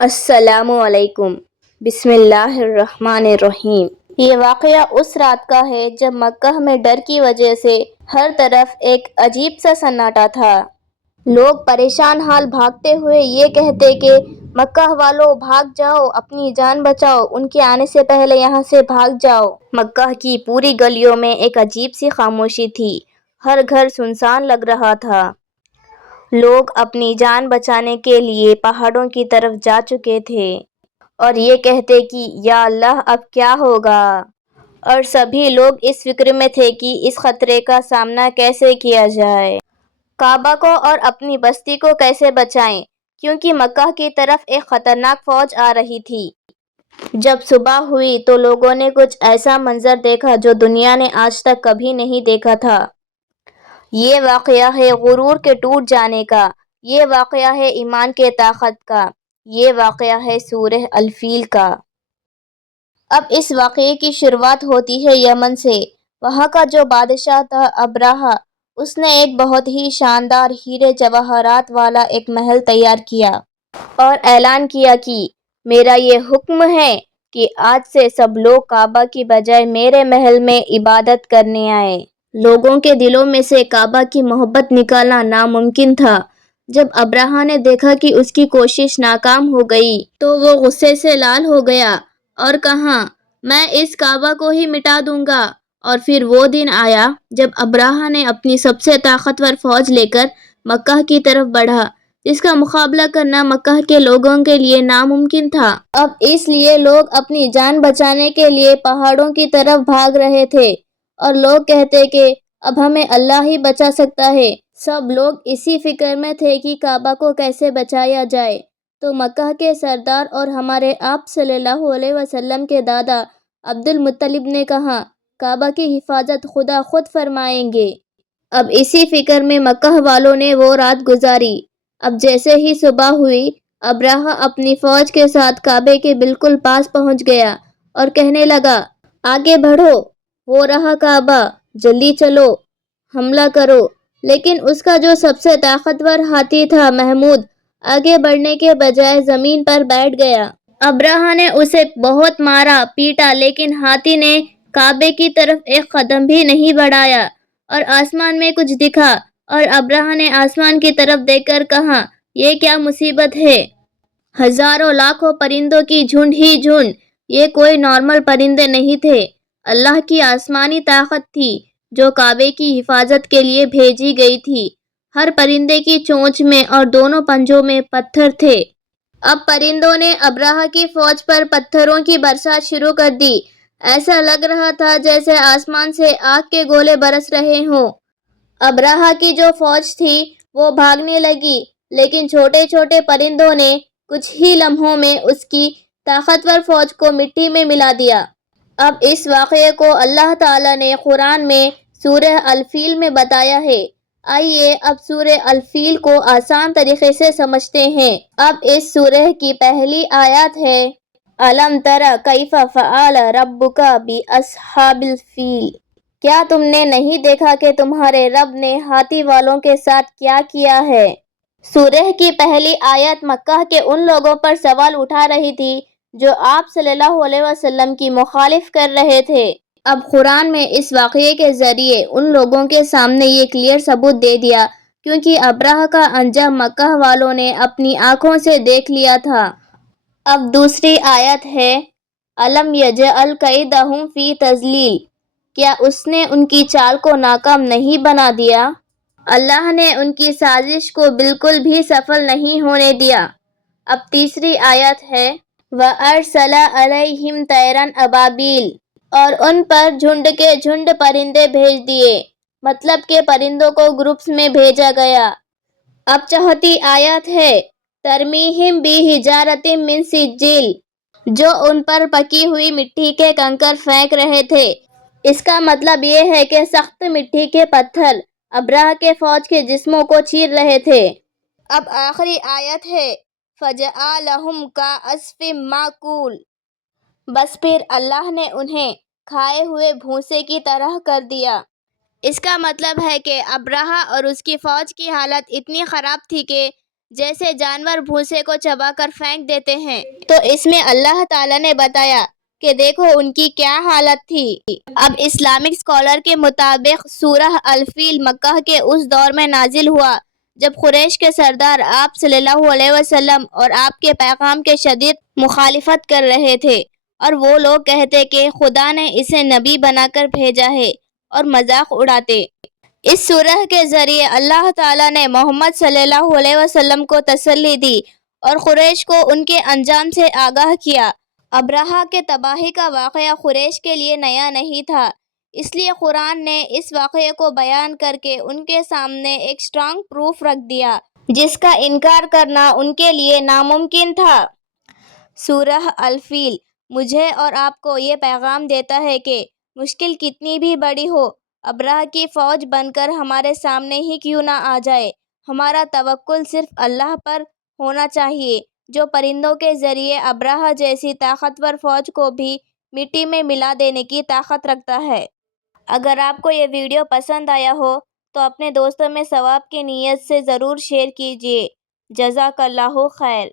السلام علیکم۔ بسم اللہ الرحمن الرحیم۔ یہ واقعہ اس رات کا ہے جب مکہ میں ڈر کی وجہ سے ہر طرف ایک عجیب سا سناٹا تھا۔ لوگ پریشان حال بھاگتے ہوئے یہ کہتے کہ مکہ والو بھاگ جاؤ، اپنی جان بچاؤ، ان کے آنے سے پہلے یہاں سے بھاگ جاؤ۔ مکہ کی پوری گلیوں میں ایک عجیب سی خاموشی تھی، ہر گھر سنسان لگ رہا تھا۔ لوگ اپنی جان بچانے کے لیے پہاڑوں کی طرف جا چکے تھے اور یہ کہتے کہ یا اللہ اب کیا ہوگا، اور سبھی لوگ اس فکر میں تھے کہ اس خطرے کا سامنا کیسے کیا جائے، کعبہ کو اور اپنی بستی کو کیسے بچائیں، کیونکہ مکہ کی طرف ایک خطرناک فوج آ رہی تھی۔ جب صبح ہوئی تو لوگوں نے کچھ ایسا منظر دیکھا جو دنیا نے آج تک کبھی نہیں دیکھا تھا۔ یہ واقعہ ہے غرور کے ٹوٹ جانے کا، یہ واقعہ ہے ایمان کے طاقت کا، یہ واقعہ ہے سورہ الفیل کا۔ اب اس واقعے کی شروعات ہوتی ہے یمن سے۔ وہاں کا جو بادشاہ تھا ابرہہ، اس نے ایک بہت ہی شاندار ہیرے جواہرات والا ایک محل تیار کیا اور اعلان کیا کہ میرا یہ حکم ہے کہ آج سے سب لوگ کعبہ کی بجائے میرے محل میں عبادت کرنے آئیں۔ لوگوں کے دلوں میں سے کعبہ کی محبت نکالنا ناممکن تھا۔ جب ابرہہ نے دیکھا کہ اس کی کوشش ناکام ہو گئی تو وہ غصے سے لال ہو گیا اور کہا میں اس کعبہ کو ہی مٹا دوں گا۔ اور پھر وہ دن آیا جب ابرہہ نے اپنی سب سے طاقتور فوج لے کر مکہ کی طرف بڑھا، جس کا مقابلہ کرنا مکہ کے لوگوں کے لیے ناممکن تھا۔ اب اس لیے لوگ اپنی جان بچانے کے لیے پہاڑوں کی طرف بھاگ رہے تھے اور لوگ کہتے کہ اب ہمیں اللہ ہی بچا سکتا ہے۔ سب لوگ اسی فکر میں تھے کہ کعبہ کو کیسے بچایا جائے، تو مکہ کے سردار اور ہمارے آپ صلی اللہ علیہ وسلم کے دادا عبد المطلب نے کہا کعبہ کی حفاظت خدا خود فرمائیں گے۔ اب اسی فکر میں مکہ والوں نے وہ رات گزاری۔ اب جیسے ہی صبح ہوئی، ابرہہ اپنی فوج کے ساتھ کعبے کے بالکل پاس پہنچ گیا اور کہنے لگا آگے بڑھو، وہ رہا کعبہ، جلدی چلو، حملہ کرو۔ لیکن اس کا جو سب سے طاقتور ہاتھی تھا محمود، آگے بڑھنے کے بجائے زمین پر بیٹھ گیا۔ ابرہہ نے اسے بہت مارا پیٹا لیکن ہاتھی نے کعبے کی طرف ایک قدم بھی نہیں بڑھایا اور آسمان میں کچھ دکھا اور ابرہہ نے آسمان کی طرف دیکھ کر کہا یہ کیا مصیبت ہے، ہزاروں لاکھوں پرندوں کی جھنڈ ہی جھنڈ، یہ کوئی نارمل پرندے نہیں تھے، اللہ کی آسمانی طاقت تھی جو کعبے کی حفاظت کے لیے بھیجی گئی تھی۔ ہر پرندے کی چونچ میں اور دونوں پنجوں میں پتھر تھے۔ اب پرندوں نے ابرہہ کی فوج پر پتھروں کی برسات شروع کر دی۔ ایسا لگ رہا تھا جیسے آسمان سے آگ کے گولے برس رہے ہوں۔ ابرہہ کی جو فوج تھی وہ بھاگنے لگی، لیکن چھوٹے چھوٹے پرندوں نے کچھ ہی لمحوں میں اس کی طاقتور فوج کو مٹی میں ملا دیا۔ اب اس واقعے کو اللہ تعالیٰ نے قرآن میں سورہ الفیل میں بتایا ہے۔ آئیے اب سورہ الفیل کو آسان طریقے سے سمجھتے ہیں۔ اب اس سورہ کی پہلی آیت ہے أَلَمْ تَرَ كَيْفَ فَعَلَ رَبُّكَ بِأَصْحَابِ الْفِيلِ، کیا تم نے نہیں دیکھا کہ تمہارے رب نے ہاتھی والوں کے ساتھ کیا کیا ہے۔ سورہ کی پہلی آیت مکہ کے ان لوگوں پر سوال اٹھا رہی تھی جو آپ صلی اللہ علیہ وسلم کی مخالفت کر رہے تھے۔ اب قرآن میں اس واقعے کے ذریعے ان لوگوں کے سامنے یہ کلیئر ثبوت دے دیا کیونکہ ابرہہ کا انجام مکہ والوں نے اپنی آنکھوں سے دیکھ لیا تھا۔ اب دوسری آیت ہے أَلَمْ يَجْعَلْ كَيْدَهُمْ فِي تَضْلِيلٍ، کیا اس نے ان کی چال کو ناکام نہیں بنا دیا، اللہ نے ان کی سازش کو بالکل بھی سفل نہیں ہونے دیا۔ اب تیسری آیت ہے وَأَرْسَلَ عَلَيْهِمْ طَيْرًا أَبَابِيلَ، اور ان پر جھنڈ کے جھنڈ پرندے بھیج دیے، مطلب کہ پرندوں کو گروپس میں بھیجا گیا۔ اب چوتھی آیت ہے ترمیہم بحجارۃ من سجیل، جو ان پر پکی ہوئی مٹی کے کنکر پھینک رہے تھے۔ اس کا مطلب یہ ہے کہ سخت مٹی کے پتھر ابرہہ کے فوج کے جسموں کو چیر رہے تھے۔ اب آخری آیت ہے فَجَعَلَهُمْ كَعَصْفٍ مَّأْکُولٍ، بس پھر اللہ نے انہیں کھائے ہوئے بھوسے کی طرح کر دیا۔ اس کا مطلب ہے کہ ابرہہ اور اس کی فوج کی حالت اتنی خراب تھی کہ جیسے جانور بھوسے کو چبا کر پھینک دیتے ہیں۔ تو اس میں اللہ تعالیٰ نے بتایا کہ دیکھو ان کی کیا حالت تھی۔ اب اسلامک اسکالر کے مطابق سورہ الفیل مکہ کے اس دور میں نازل ہوا جب قریش کے سردار آپ صلی اللہ علیہ وسلم اور آپ کے پیغام کے شدید مخالفت کر رہے تھے، اور وہ لوگ کہتے کہ خدا نے اسے نبی بنا کر بھیجا ہے، اور مذاق اڑاتے۔ اس سورہ کے ذریعے اللہ تعالیٰ نے محمد صلی اللہ علیہ وسلم کو تسلی دی اور قریش کو ان کے انجام سے آگاہ کیا۔ ابرہہ کے تباہی کا واقعہ قریش کے لیے نیا نہیں تھا، اس لیے قرآن نے اس واقعے کو بیان کر کے ان کے سامنے ایک اسٹرانگ پروف رکھ دیا جس کا انکار کرنا ان کے لیے ناممکن تھا۔ سورہ الفیل مجھے اور آپ کو یہ پیغام دیتا ہے کہ مشکل کتنی بھی بڑی ہو، ابرہہ کی فوج بن کر ہمارے سامنے ہی کیوں نہ آ جائے، ہمارا توکل صرف اللہ پر ہونا چاہیے، جو پرندوں کے ذریعے ابرہہ جیسی طاقتور فوج کو بھی مٹی میں ملا دینے کی طاقت رکھتا ہے۔ اگر آپ کو یہ ویڈیو پسند آیا ہو تو اپنے دوستوں میں ثواب کی نیت سے ضرور شیئر کیجیے۔ جزاک اللہ خیر۔